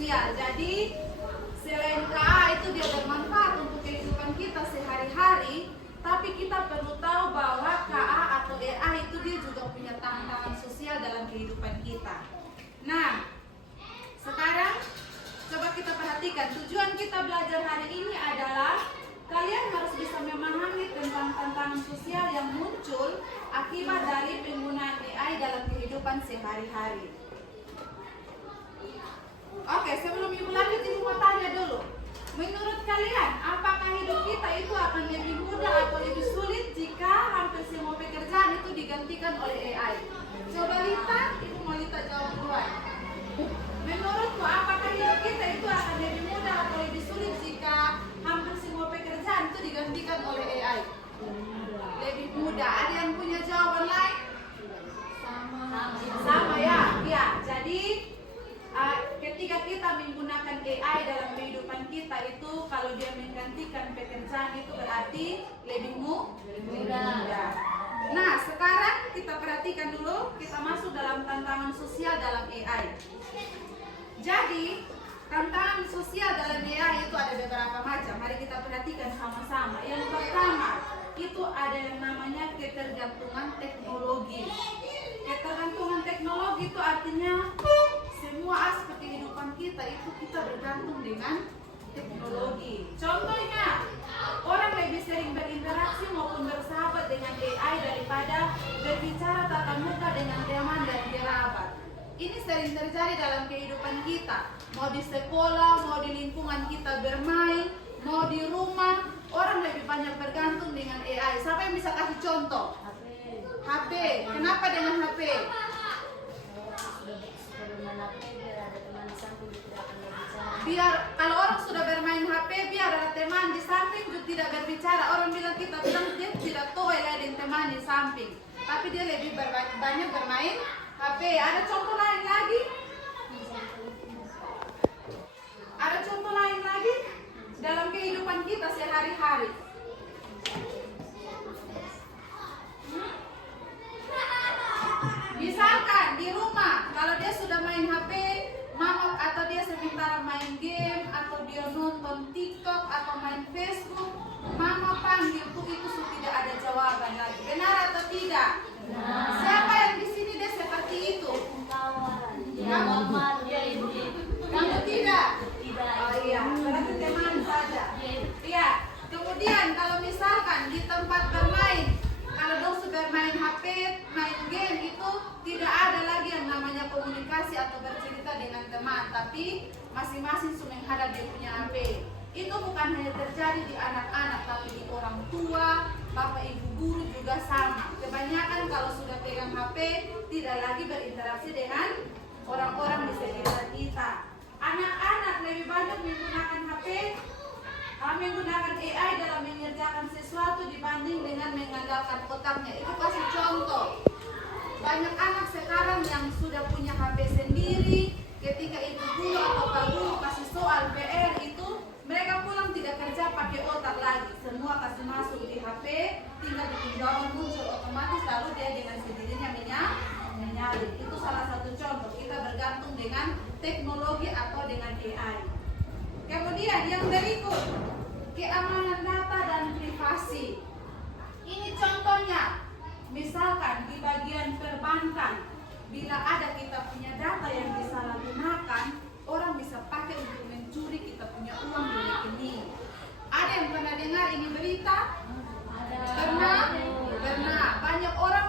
sosial. Jadi selain KA itu dia bermanfaat untuk kehidupan kita sehari-hari, tapi kita perlu tahu bahwa KA atau EA itu dia juga punya tantangan sosial dalam kehidupan kita. Nah, sekarang coba kita perhatikan, tujuan kita belajar hari ini adalah kalian harus bisa memahami tentang tantangan sosial yang muncul akibat dari penggunaan AI dalam kehidupan sehari-hari. Oke, sebelum ibu lanjut, ibu mau tanya dulu. Menurut kalian, apakah hidup kita itu akan lebih mudah atau lebih sulit jika hampir semua pekerjaan itu digantikan oleh AI? Coba Lita, ibu mau Lita jawab duluan. Menurutmu, apakah hidup kita itu akan lebih mudah atau lebih sulit jika hampir semua pekerjaan itu digantikan oleh AI? Lebih mudah. Ada yang punya jawaban lain? Sama ya. Ya, jadi ketika kita menggunakan AI dalam kehidupan kita itu, kalau dia menggantikan pekerjaan itu berarti lebih mudah. Nah, sekarang kita perhatikan dulu, kita masuk dalam tantangan sosial dalam AI. Jadi, tantangan sosial dalam AI itu ada beberapa macam. Mari kita perhatikan sama-sama. Yang pertama, itu ada yang namanya ketergantungan teknologi. Ketergantungan teknologi itu artinya semua aspek kehidupan kita itu kita bergantung dengan teknologi. Contohnya, orang lebih sering berinteraksi maupun bersahabat dengan AI daripada berbicara tatap muka dengan teman dan kerabat. Ini sering terjadi dalam kehidupan kita. Mau di sekolah, mau di lingkungan kita bermain, mau di rumah, orang lebih banyak bergantung dengan AI. Siapa yang bisa kasih contoh? HP. Kenapa dengan HP? Biar kalau orang sudah bermain HP, biar ada teman di samping juga tidak berbicara. Orang bilang kita bilang dia tidak tahu ada teman di samping, tapi dia lebih banyak bermain HP. Ada contoh lain lagi? Ada contoh lain lagi dalam kehidupan kita sehari-hari? Misalkan di rumah, kalau dia sudah main HP, mama atau dia sementara main game atau dia nonton TikTok atau main Facebook, mama panggil tuh itu tidak ada jawaban lagi. Benar atau tidak? Siapa yang di sini dia seperti itu? Kamu tidak? Oh iya, berarti teman saja. Iya. Kemudian kalau misalkan di tempat bermain, kalau dong sudah main HP, main game itu tidak ada lagi yang namanya komunikasi atau bercerita dengan teman, tapi masing-masing sudah menghadap dia punya HP. Itu bukan hanya terjadi di anak-anak, tapi di orang tua, bapak ibu guru juga sama. Kebanyakan kalau sudah pegang HP, tidak lagi berinteraksi dengan orang-orang di sekitar kita. Anak-anak lebih banyak menggunakan HP, menggunakan AI dalam mengerjakan sesuatu dibanding dengan mengandalkan otaknya. Itu kasih contoh. Banyak anak sekarang yang sudah punya HP sendiri, ketika ibu guru atau pak guru kasih soal PR itu, mereka pulang tidak kerja pakai otak lagi. Semua kasih masuk di HP, tinggal bikin jawaban muncul otomatis, lalu dia dengan sendirinya menyalin. Itu salah satu contoh, kita bergantung dengan teknologi atau dengan AI. Kemudian yang berikut, keamanan data dan privasi. Ini contohnya, misalkan di bagian perbankan, bila ada kita punya data yang disalahgunakan, orang bisa pakai untuk mencuri kita punya uang di rekening. Ada yang pernah dengar ini berita? Pernah. Banyak orang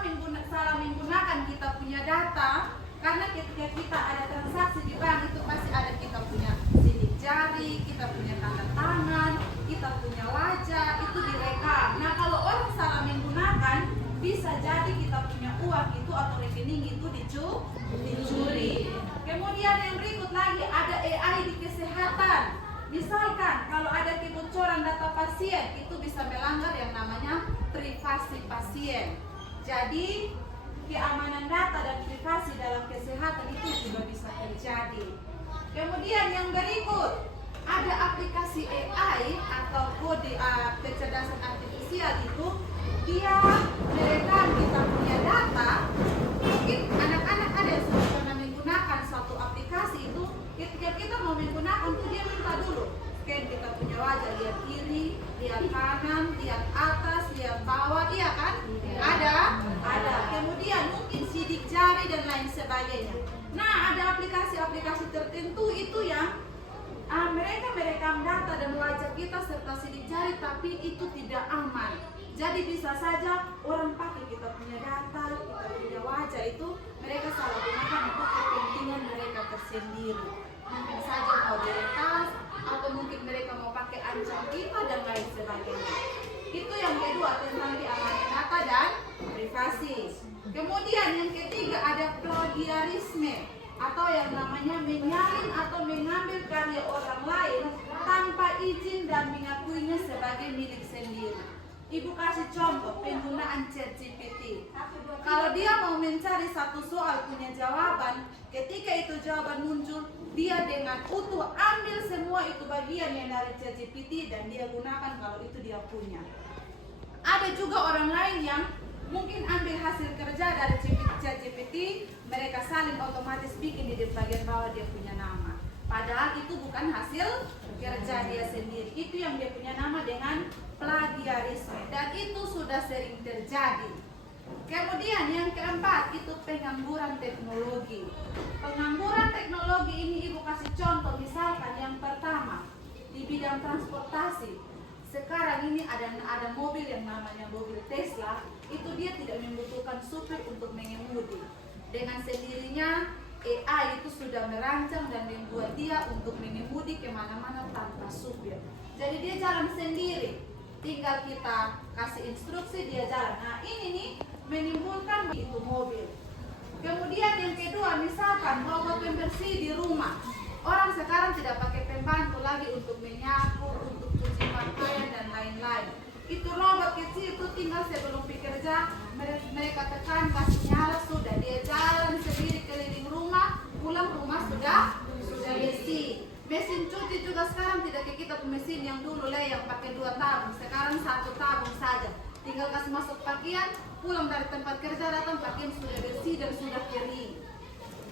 salah menggunakan kita punya data, karena ketika kita ada transaksi di bank itu pasti ada kita punya sidik jari, kita punya tanda tangan, kita punya wajah, itu direkam. Nah, kalau orang salah menggunakan, bisa jadi kita punya uang itu atau rekening itu dicuri. Kemudian yang berikut lagi, ada AI di kesehatan. Misalkan kalau ada kebocoran data pasien, itu bisa melanggar yang namanya privasi pasien. Jadi keamanan data dan privasi dalam kesehatan itu juga bisa terjadi. Kemudian yang berikut, ada aplikasi AI atau kode kecerdasan artifisial itu, dia merekam kita punya data. Mungkin anak-anak ada yang sudah pernah menggunakan suatu aplikasi itu, ketika kita mau sebagainya. Nah, ada aplikasi-aplikasi tertentu itu yang mereka merekam data dan wajah kita serta sidik jari, tapi itu tidak aman. Jadi bisa saja orang pakai kita punya data, kita punya wajah itu mereka salah gunakan untuk kepentingan mereka tersendiri. Mungkin saja mau diretas atau mungkin mereka mau pakai ancam kita dan lain sebagainya. Itu yang kedua tentang keamanan data dan privasi. Kemudian yang ketiga ada plagiarisme atau yang namanya menyalin atau mengambil karya orang lain tanpa izin dan mengakuinya sebagai milik sendiri. Ibu kasih contoh penggunaan ChatGPT. Kalau dia mau mencari satu soal punya jawaban, ketika itu jawaban muncul, dia dengan utuh ambil semua itu bagian yang dari ChatGPT dan dia gunakan kalau itu dia punya. Ada juga orang lain yang mungkin ambil hasil kerja dari ChatGPT, mereka salin otomatis bikin di bagian bawah dia punya nama. Padahal itu bukan hasil kerja dia sendiri. Itu yang dia punya nama dengan plagiarisme dan itu sudah sering terjadi. Kemudian yang keempat itu pengangguran teknologi. Pengangguran teknologi ini ibu kasih contoh, misalkan yang pertama di bidang transportasi. Sekarang ini ada mobil yang namanya mobil Tesla, itu dia tidak membutuhkan supir untuk mengemudi. Dengan sendirinya AI itu sudah merancang dan membuat dia untuk mengemudi kemana-mana tanpa supir. Jadi dia jalan sendiri, tinggal kita kasih instruksi dia jalan. Nah ini nih menimbulkan itu mobil. Kemudian yang kedua, misalkan robot pembersih di rumah. Orang sekarang tidak pakai pembantu lagi untuk menyapu, untuk cuci pakaian dan lain-lain. Itu robot kecil itu tinggal sebelum bekerja mereka tekan kasih nyala, sudah dia jalan sendiri keliling rumah, pulang rumah sudah bersih. Mesin cuci juga sekarang tidak kayak kita mesin yang dulu yang pakai 2 tabung, sekarang 1 tabung saja. Tinggal kasih masuk pakaian, pulang dari tempat kerja datang pakaian sudah bersih dan sudah kering.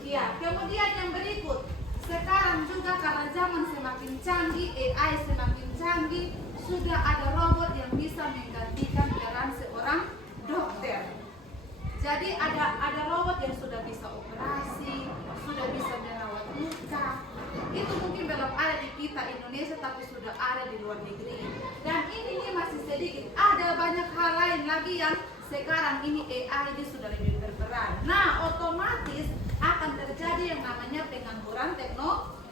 Iya, kemudian yang berikut, sekarang juga karena zaman semakin canggih, AI semakin canggih, sudah ada robot yang bisa menggantikan peran seorang dokter. Jadi ada robot yang sudah bisa operasi, sudah bisa merawat luka. Itu mungkin belum ada di kita Indonesia, tapi sudah ada di luar negeri. Dan ini masih sedikit. Ada banyak hal lain lagi yang sekarang ini AI ini sudah lebih berperan. Nah, otomatis akan terjadi yang namanya pengangguran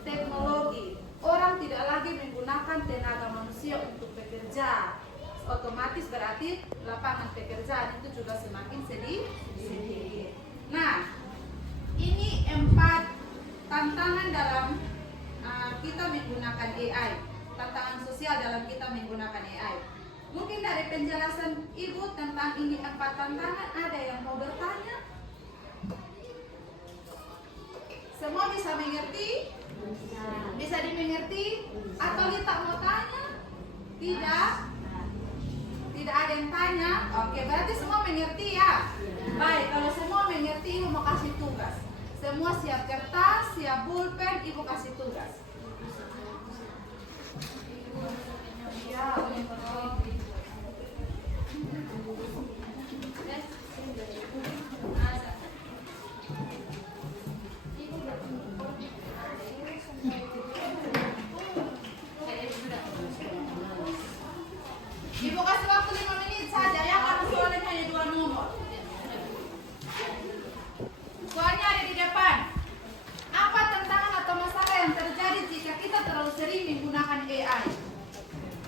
teknologi. Orang tidak lagi menggunakan tenaga manusia untuk bekerja. Otomatis berarti lapangan pekerjaan itu juga semakin sedikit. Nah, ini 4 tantangan dalam kita menggunakan AI. Tantangan sosial dalam kita menggunakan AI. Mungkin dari penjelasan Ibu tentang ini 4 tantangan, ada yang mau bertanya? Semua bisa mengerti? Bisa dimengerti? Atau Lita mau tanya? Tidak? Tidak ada yang tanya? Oke, berarti semua mengerti ya? Baik, kalau semua mengerti, Ibu mau kasih tugas. Semua siap kertas, siap pulpen, Ibu kasih tugas. Ya, Ibu kasih waktu 5 menit saja ya, karena soalnya hanya 2 nomor. Soalnya ada di depan. Apa tantangan atau masalah yang terjadi jika kita terlalu sering menggunakan AI?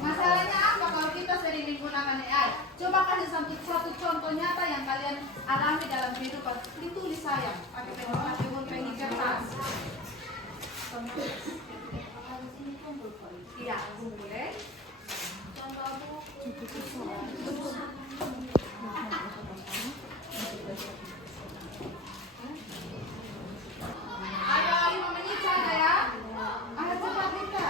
Masalahnya apa kalau kita sering menggunakan AI? Coba kasih satu contoh nyata yang kalian alami dalam kehidupan. Ditulis sayang, pakai penghuni kertas. Iya, boleh. Ayo 5 menit saja ya. Ayo cepat kita.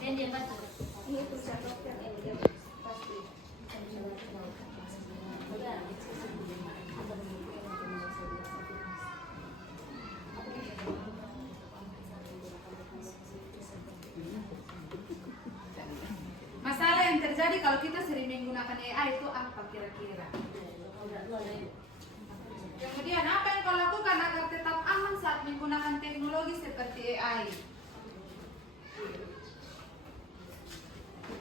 Ini perusahaan dokter yang dia pasti. Masalah yang terjadi kalau kita sering menggunakan AI itu apa kira-kira? Kemudian apa yang kau lakukan agar tetap aman saat menggunakan teknologi seperti AI?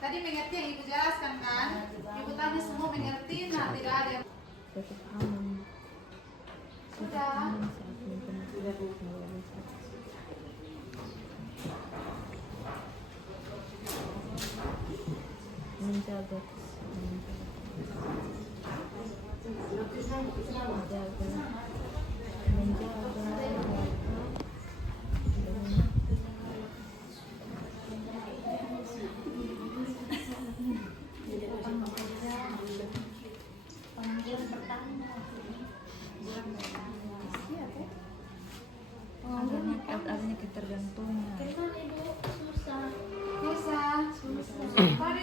Tadi mengerti yang Ibu jelaskan kan? Ibu tanya semua mengerti, nah tidak ada yang tetap aman. sudah. Menjaga adanya ketergantungan. Tadi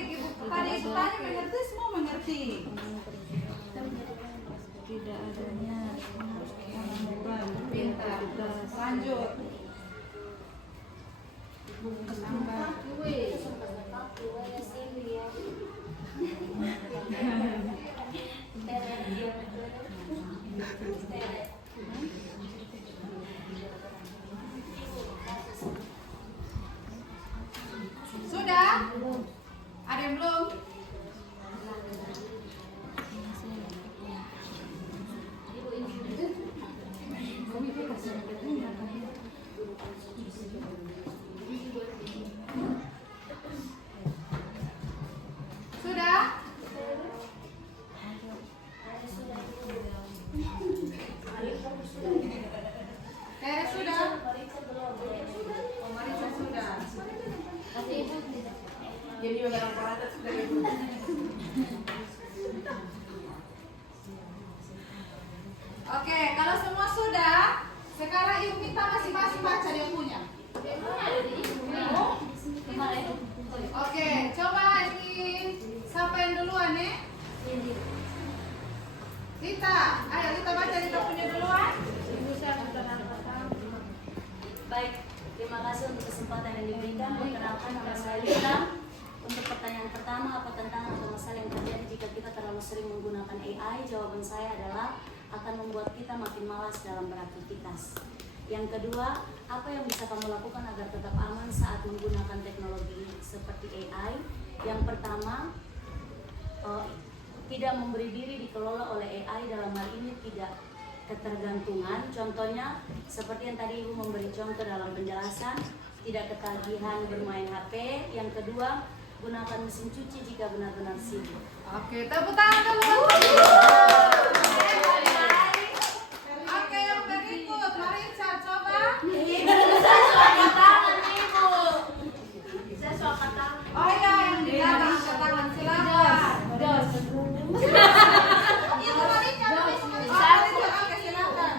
Ibu tanya mengerti, semua mengerti. Tidak adanya Pintar. Lanjut. Tambah. Sudah? Ada yang belum? Sudah? Teres sudah? Oh, Marisa sudah. Jadi barang perangkat sudah Ibu. Oke, kalau semua sudah, sekarang Ibu minta masing-masing baca dia punya. Oke, coba ini siapa yang duluan nih? Lita, ayo Lita baca Lita punya duluan. Baik, terima kasih untuk kesempatan yang diberikan. Perkenalkan, nama saya Lita. Untuk pertanyaan pertama, apa tantangan atau masalah yang terjadi jika kita terlalu sering menggunakan AI? Jawaban saya adalah akan membuat kita makin malas dalam beraktivitas. Yang kedua, apa yang bisa kamu lakukan agar tetap aman saat menggunakan teknologi seperti AI? Yang pertama, tidak memberi diri dikelola oleh AI, dalam hal ini tidak ketergantungan. Contohnya seperti yang tadi Ibu memberi contoh dalam penjelasan, tidak ketagihan bermain HP. Yang kedua, gunakan mesin cuci jika benar-benar sibuk. Oke, tepuk tangan dulu. Oke, yang berikut Marisa coba. Oh iya, yang di belakang angkat tangan, silakan. Ibu Marisa, oke silakan.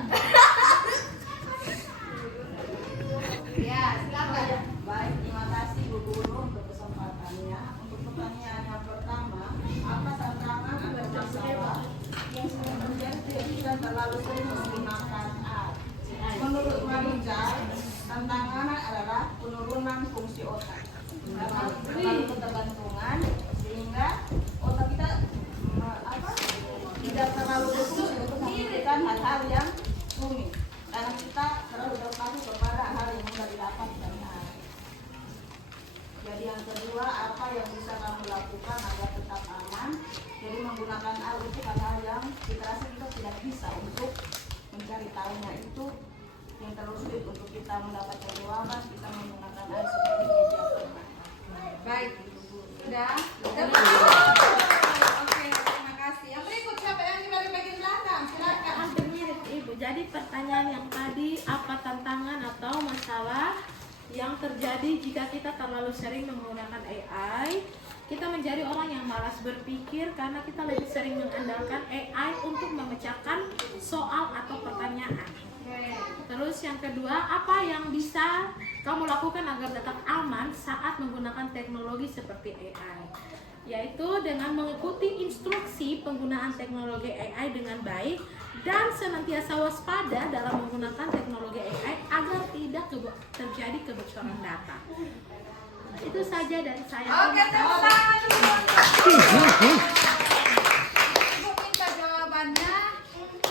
Ya, silakan. Baik, terima kasih Bu Guru untuk kesempatannya. Untuk pertanyaan yang pertama, apa tantangan atau masalah yang sering terjadi jika kita terlalu sering menggunakan AI? Menurut Marija, tantangannya adalah penurunan fungsi otak. Karena terlalu ketergantungan sehingga otak kita tidak terlalu berfungsi untuk memikirkan hal-hal yang rumit. Karena kita terlalu terpaku kepada hal yang mudah didapat dari AI. Jadi yang kedua, apa yang bisa kamu lakukan agar tetap aman? Jadi menggunakan AI itu hal-hal yang kita rasa kita tidak bisa untuk mencari tahunya, itu yang terlalu sulit untuk kita mendapatkan jawaban. Kita menggunakan AI sebagai media permainan. Baik, sudah. Oke, terima kasih. Yang berikut siapa yang di bagian belakang? Silakan. Hampir mirip Ibu. Jadi pertanyaan yang tadi, apa tantangan atau masalah yang terjadi jika kita terlalu sering menggunakan AI? Kita menjadi orang yang malas berpikir karena kita lebih sering mengandalkan AI untuk memecahkan soal atau pertanyaan. Oke. Terus yang kedua, apa yang bisa kamu lakukan agar tetap aman saat menggunakan teknologi seperti AI? Yaitu dengan mengikuti instruksi penggunaan teknologi AI dengan baik dan senantiasa waspada dalam menggunakan teknologi AI agar tidak terjadi kebocoran data. Itu saja dari saya. Oke, tepuk tangan dulu. Ibu minta jawabannya.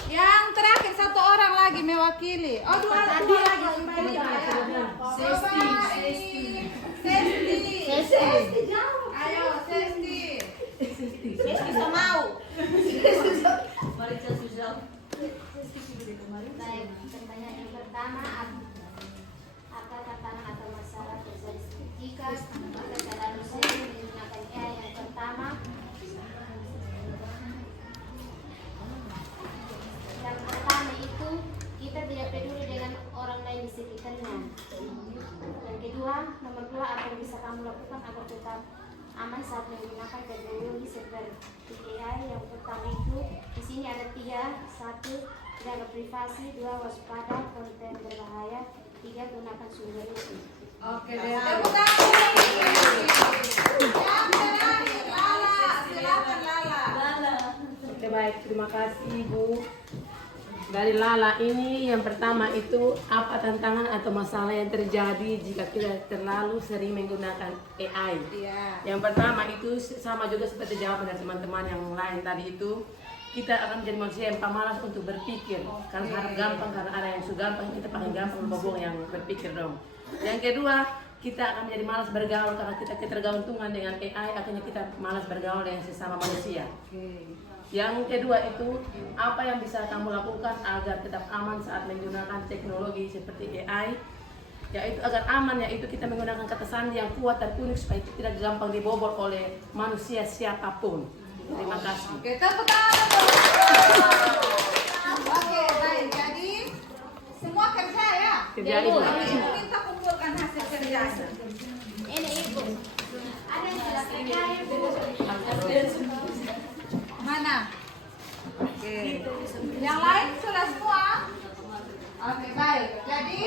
Yang terakhir satu orang lagi mewakili. Oh, dua lagi kembali ya. Coba ini. Sesti jawab. Ayo, Sesti. Yes, bisa mau. Marica Sujal. Baik, pertanyaan yang pertama, apa tantangan atau masalah terjadi jika kita terlalu sering menggunakan AI? Yang pertama, itu kita tidak peduli dengan orang lain di sekitarnya. Dan kedua, nomor dua, apa yang bisa kamu lakukan agar tetap aman saat menggunakan teknologi seperti AI? Yang pertama itu di sini ada 3. 1. Jaga privasi. 2. Waspada konten berbahaya. 3. Gunakan sumber itu. Oke, tepuk tangan. Yang terakhir Lala, silakan Lala. Oke, baik, terima kasih Ibu. Dari Lala ini yang pertama itu apa tantangan atau masalah yang terjadi jika kita terlalu sering menggunakan AI. Iya. Yang pertama itu sama juga seperti jawaban dari teman-teman yang lain tadi itu, kita akan menjadi manusia yang pemalas untuk berpikir. Karena harap gampang, karena ada yang sudah gampang, kita paling gampang lupa yang berpikir dong. Yang kedua, kita akan menjadi malas bergaul karena kita ketergantungan dengan AI, akhirnya kita malas bergaul dengan sesama manusia. Yang kedua itu, apa yang bisa kamu lakukan agar tetap aman saat menggunakan teknologi seperti AI? Yaitu agar aman, yaitu kita menggunakan kata sandi yang kuat dan unik supaya tidak gampang dibobol oleh manusia siapapun. Terima kasih. Oke, tepuk tangan. Oke, baik. Jadi semua kerja ya? Kerja Ibu. Ibu minta kumpulkan hasil kerjanya. Ini ibu. Ada yang sudah kerja ya, Bu? Mana? Oke. Yang lain sudah semua? Oke, baik. Jadi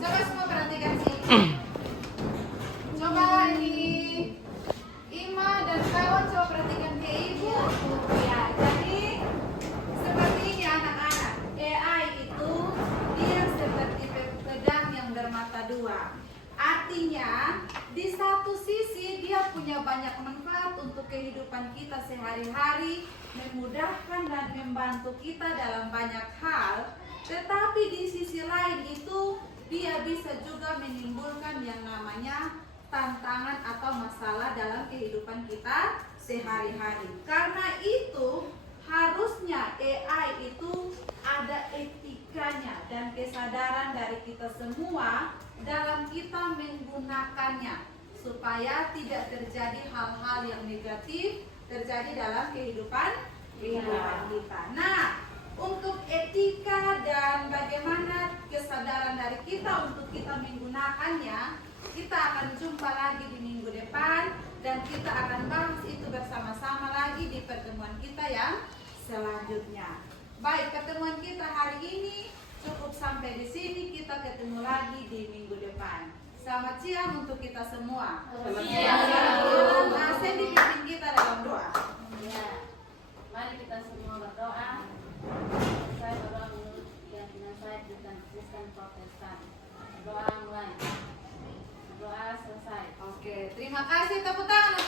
coba semua perhatikan sini. Coba ini Ima dan kawan coba perhatikan ke Ibu. Ya, jadi seperti ini anak-anak. AI itu dia seperti pedang yang bermata dua. Artinya, di satu sisi dia punya banyak manfaat untuk kehidupan kita sehari-hari, memudahkan dan membantu kita dalam banyak hal. Tetapi di sisi lain itu dia bisa juga menimbulkan yang namanya tantangan atau masalah dalam kehidupan kita sehari-hari. Karena itu harusnya AI itu ada etikanya dan kesadaran dari kita semua dalam kita menggunakannya supaya tidak terjadi hal-hal yang negatif terjadi dalam kehidupan kita. Nah, untuk etika dan bagaimana kesadaran dari kita untuk kita menggunakannya, kita akan jumpa lagi di minggu depan dan kita akan bahas itu bersama-sama lagi di pertemuan kita yang selanjutnya. Baik, pertemuan kita hari ini cukup sampai di sini. Kita ketemu lagi di minggu depan. Selamat siang untuk kita semua. Selamat siang. Nah, saya dipimpin kita dalam doa. Ya, mari kita semua berdoa. Saya berdoa menurut keyakinan saya Kristen Protestan. Doa mulai. Doa selesai. Oke, terima kasih. Tepuk tangan